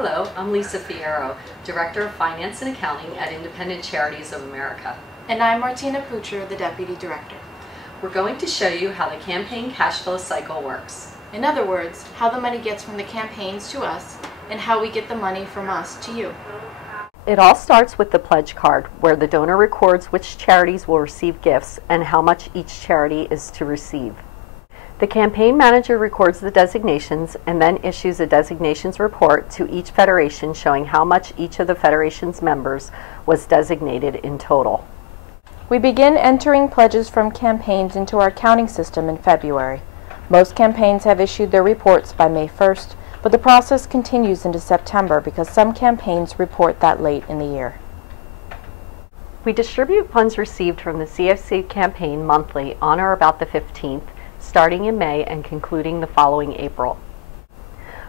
Hello, I'm Lisa Fierro, Director of Finance and Accounting at Independent Charities of America. And I'm Martina Pucher, the Deputy Director. We're going to show you how the campaign cash flow cycle works. In other words, how the money gets from the campaigns to us and how we get the money from us to you. It all starts with the pledge card, where the donor records which charities will receive gifts and how much each charity is to receive. The campaign manager records the designations and then issues a designations report to each federation showing how much each of the federation's members was designated in total. We begin entering pledges from campaigns into our accounting system in February. Most campaigns have issued their reports by May 1st, but the process continues into September because some campaigns report that late in the year. We distribute funds received from the CFC campaign monthly on or about the 15th, starting in May and concluding the following April.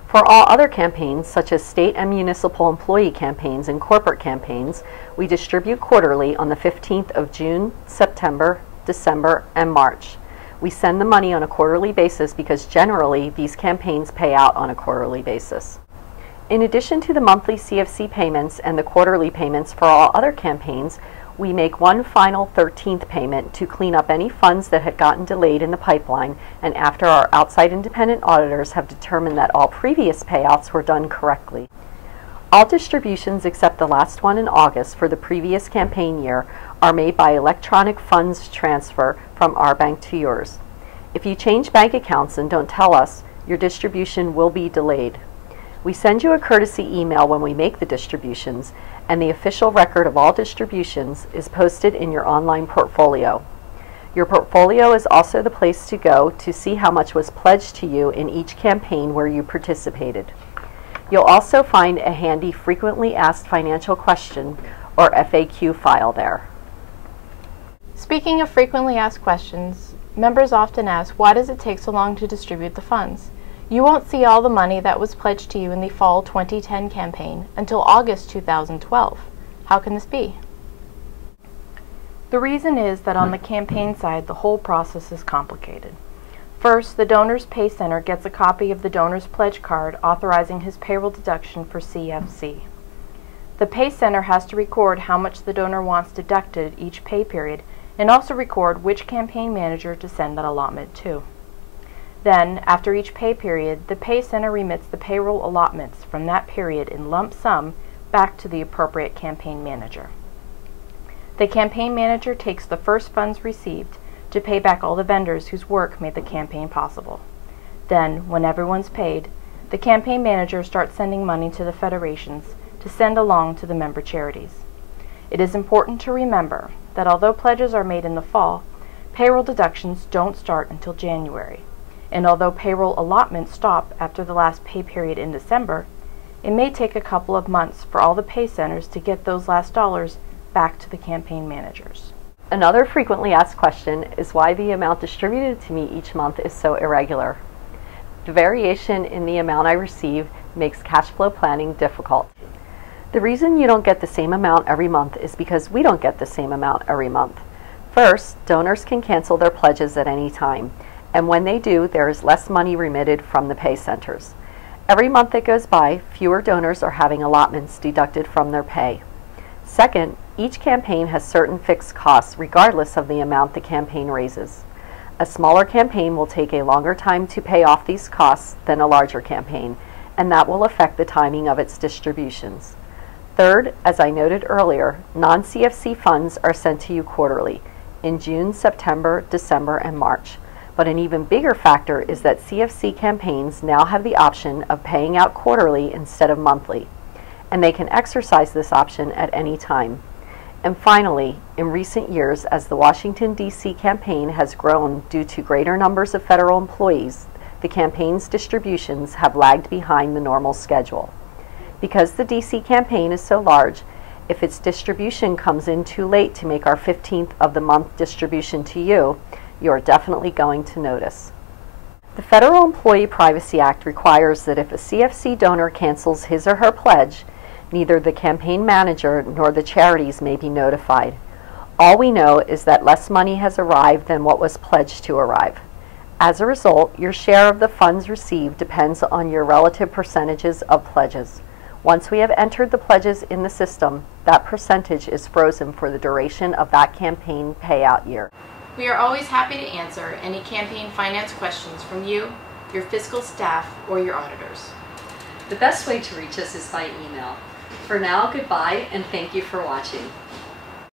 For all other campaigns, such as state and municipal employee campaigns and corporate campaigns, we distribute quarterly on the 15th of June, September, December, and March. We send the money on a quarterly basis because generally these campaigns pay out on a quarterly basis. In addition to the monthly CFC payments and the quarterly payments for all other campaigns, we make one final 13th payment to clean up any funds that had gotten delayed in the pipeline, and after our outside independent auditors have determined that all previous payouts were done correctly. All distributions except the last one in August for the previous campaign year are made by electronic funds transfer from our bank to yours. If you change bank accounts and don't tell us, your distribution will be delayed. We send you a courtesy email when we make the distributions, and the official record of all distributions is posted in your online portfolio. Your portfolio is also the place to go to see how much was pledged to you in each campaign where you participated. You'll also find a handy frequently asked financial question or FAQ file there. Speaking of frequently asked questions, members often ask, why does it take so long to distribute the funds? You won't see all the money that was pledged to you in the fall 2010 campaign until August 2012. How can this be? The reason is that on the campaign side, the whole process is complicated. First, the donor's pay center gets a copy of the donor's pledge card authorizing his payroll deduction for CFC. The pay center has to record how much the donor wants deducted each pay period and also record which campaign manager to send that allotment to. Then, after each pay period, the pay center remits the payroll allotments from that period in lump sum back to the appropriate campaign manager. The campaign manager takes the first funds received to pay back all the vendors whose work made the campaign possible. Then, when everyone's paid, the campaign manager starts sending money to the federations to send along to the member charities. It is important to remember that although pledges are made in the fall, payroll deductions don't start until January. And although payroll allotments stop after the last pay period in December, it may take a couple of months for all the pay centers to get those last dollars back to the campaign managers. Another frequently asked question is why the amount distributed to me each month is so irregular. The variation in the amount I receive makes cash flow planning difficult. The reason you don't get the same amount every month is because we don't get the same amount every month. First, donors can cancel their pledges at any time, and when they do, there is less money remitted from the pay centers. Every month that goes by, fewer donors are having allotments deducted from their pay. Second, each campaign has certain fixed costs regardless of the amount the campaign raises. A smaller campaign will take a longer time to pay off these costs than a larger campaign, and that will affect the timing of its distributions. Third, as I noted earlier, non-CFC funds are sent to you quarterly, in June, September, December, and March. But an even bigger factor is that CFC campaigns now have the option of paying out quarterly instead of monthly, and they can exercise this option at any time. And finally, in recent years, as the Washington, D.C. campaign has grown due to greater numbers of federal employees, the campaign's distributions have lagged behind the normal schedule. Because the D.C. campaign is so large, if its distribution comes in too late to make our 15th of the month distribution to you, you are definitely going to notice. The Federal Employee Privacy Act requires that if a CFC donor cancels his or her pledge, neither the campaign manager nor the charities may be notified. All we know is that less money has arrived than what was pledged to arrive. As a result, your share of the funds received depends on your relative percentages of pledges. Once we have entered the pledges in the system, that percentage is frozen for the duration of that campaign payout year. We are always happy to answer any campaign finance questions from you, your fiscal staff, or your auditors. The best way to reach us is by email. For now, goodbye and thank you for watching.